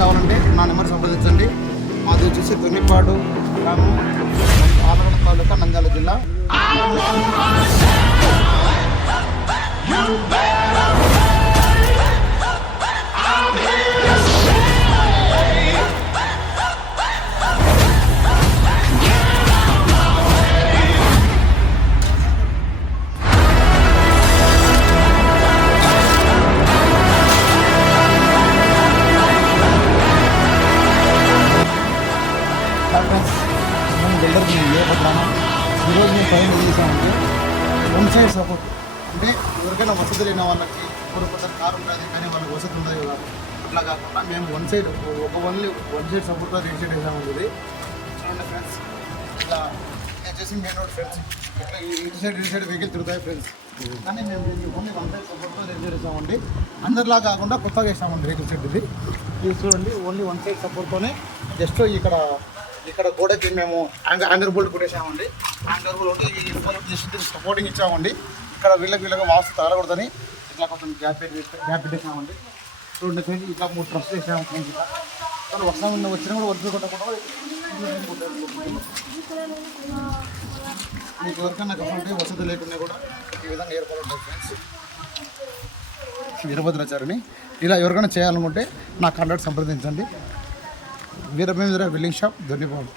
కావాలంటే నా నెంబర్ సంప్రదించండి. మాది వచ్చేసి దొన్నిపాడు గ్రామం, ఆలగడ్డ తాలూకా, నంద్యాల జిల్లా. మనం బిల్డర్ ఏర్పడ్డాము. ఈరోజు మేము పైన చేసామంటే వన్ సైడ్ సపోర్ట్, అంటే ఎవరికైనా వసతి లేని వాళ్ళకి కొంత కారు ఉంటుంది కానీ వాళ్ళకి వసతి ఉంటుంది కదా, అట్లా కాకుండా మేము వన్ సైడ్ వన్ సైడ్ సపోర్ట్గా రిజిస్టర్ చేసామండి. ఇది చూడండి ఫ్రెండ్స్, ఇట్లా వచ్చేసి మెయిన్ రోడ్ ఫ్రెండ్స్, ఇట్లా ఇటు సైడ్ వెహికల్ తిరుగుతాయి ఫ్రెండ్స్. కానీ మేము ఓన్లీ వన్ సైడ్ సపోర్ట్గా రిజిస్టర్ చేసామండి. అందరిలా కాకుండా కొత్తగా వేసామండి వెహికల్ షెడ్. ఇది చూడండి, ఓన్లీ వన్ సైడ్ సపోర్ట్తోనే జస్ట్ ఇక్కడ గోడకి మేము యాంగర్ బోల్ట్ కొట్టేసామండి. యాంగర్ బోల్ట్ జస్ట్ సపోర్టింగ్ ఇచ్చామండి. ఇక్కడ వీళ్ళకి వాస్తు తగలకూడదని ఇట్లా కొంచెం గ్యాప్ పెట్టేసామండి. చూడండి ఫ్రెండ్స్, ఇట్లా 3 ట్రస్ట్ వేసాము ఫ్రెండ్స్. ఇట్లా వర్షం వచ్చినా కూడా వర్షం కొట్టకుండా మీకు ఎవరికైనా కావాలంటే వసతి లేకుండా కూడా ఈ విధంగా ఏర్పాటు ఉంటుంది ఫ్రెండ్స్. వీరభద్రాచారిని ఇలా ఎవరికైనా చేయాలనుకుంటే నా కాంటాక్ట్ సంప్రదించండి. Veerabhadra building shop, Donnipadu.